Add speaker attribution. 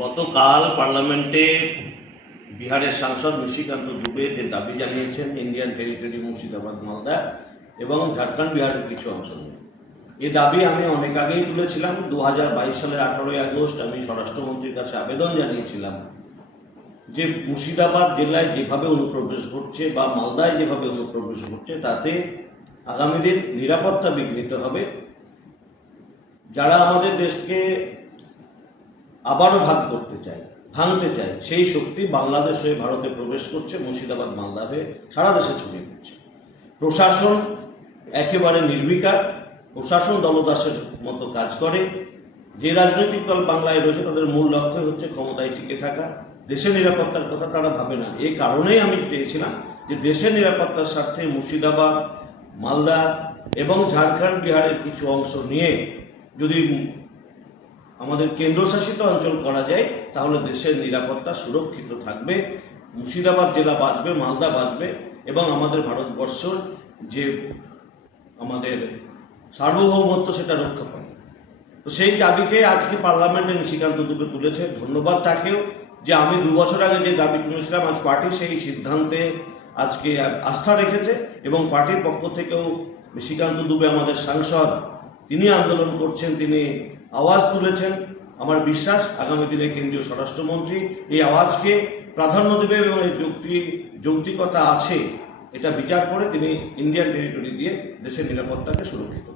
Speaker 1: গতকাল পার্লামেন্টে বিহারের সাংসদ নিশিকান্ত দুবে যে দাবি জানিয়েছেন, ইন্ডিয়ান টেরিটরি মুর্শিদাবাদ, মালদা এবং ঝাড়খণ্ড বিহারের কিছু অংশ নিয়ে। এ দাবি আমি অনেক আগেই তুলেছিলাম দু হাজার বাইশ সালের আঠারোই আগস্ট আমি স্বরাষ্ট্রমন্ত্রীর কাছে আবেদন জানিয়েছিলাম যে মুর্শিদাবাদ জেলায় যেভাবে অনুপ্রবেশ ঘটছে বা মালদায় যেভাবে অনুপ্রবেশ ঘটছে, তাতে আগামী দিন নিরাপত্তা বিঘ্নিত হবে। যারা আমাদের দেশকে আবারও ভাগ করতে চায় ভাঙতে চায় সেই শক্তি বাংলাদেশ হয়ে ভারতে প্রবেশ করছে, মুর্শিদাবাদ, মালদা হয়ে সারা দেশে ছড়িয়ে পড়ছে। প্রশাসন একেবারে নির্বিকার, প্রশাসন দলদাসের মতো কাজ করে। যে রাজনৈতিক দল বাংলায় রয়েছে, তাদের মূল লক্ষ্য হচ্ছে ক্ষমতায় টিকে থাকা। দেশের নিরাপত্তার কথা তারা ভাবে না। এই কারণেই আমি চেয়েছিলাম যে দেশের নিরাপত্তার স্বার্থে মুর্শিদাবাদ, মালদা এবং ঝাড়খণ্ড বিহারের কিছু অংশ নিয়ে যদি আমাদের কেন্দ্রশাসিত অঞ্চল করা যায়, তাহলে দেশের নিরাপত্তা সুরক্ষিত থাকবে, মুর্শিদাবাদ জেলা বাঁচবে, মালদা বাঁচবে, এবং আমাদের ভারতবর্ষ যে আমাদের সার্বভৌমত্ব সেটা রক্ষা পাবে। তো সেই দাবিকে আজকে পার্লামেন্টে নিশিকান্ত দুবে তুলেছে, ধন্যবাদ তাকেও যে আমি দু বছর আগে যে দাবি তুলেছিলাম, আজ পার্টি সেই সিদ্ধান্তে আজকে আস্থা রেখেছে, এবং পার্টির পক্ষ থেকেও নিশিকান্ত দুবে আমাদের সাংসদ তিনি আন্দোলন করছেন, তিনি আওয়াজ তুলেছেন। আমার বিশ্বাস, আগামী দিনে কেন্দ্রীয় স্বরাষ্ট্রমন্ত্রী এই আওয়াজকে প্রাধান্য দেবে এবং এই যুক্তি, যৌক্তিকতা আছে, এটা বিচার করে তিনি ইন্ডিয়ান টেরিটরি দিয়ে দেশের নিরাপত্তাকে সুরক্ষিত